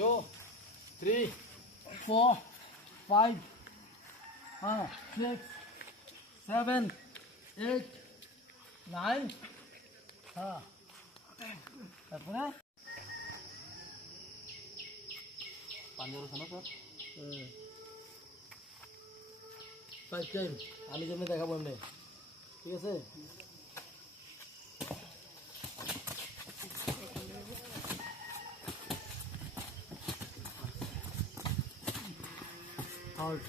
2, 3, 4, 5, 6, 7, 8, 9, তারপরে পাঞ্জাবের শোনো তো 5 টাইম আমি যেমনি দেখাবো এমনি, ঠিক আছে? Halt.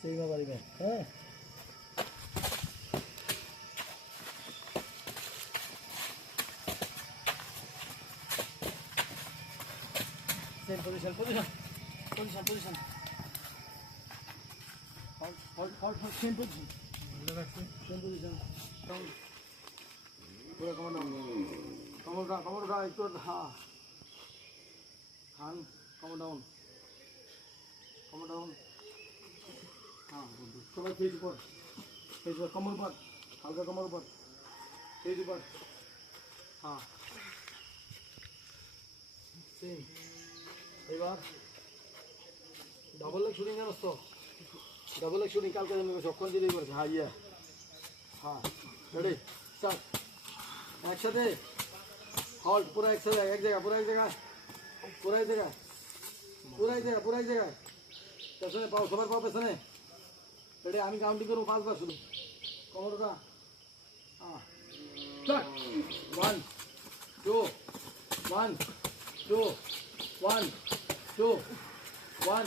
Sigma পারিবে, হ্যাঁ? Same position. Halt, same position. Same position. Down. पूरा कमर उठा एक तो हाँ खान कमर डाउन हाँ सबाई फेस ऊपर कमर ऊपर हल्का कमर ऊपर फेस ऊपर हाँ सेम এবার ডাবল লেগ শুটিং জানোস তো? ডাবল লেগ শুটিং কালকে আমি সক্ষণ দিলেই করেছে। হ্যাঁ ইয়া হ্যাঁ রেডি স্টার্ট একসাথে হল্ট পুরো একসাথে এক জায়গা পুরো এক জায়গায় পেছনে পাও সবার পাও পেছনে রেডি আমি কাউন্টিং করবো 5 বার শুধু কমরটা হ্যাঁ স্টার্ট 1 2 1 2 1 2 1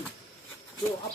2 up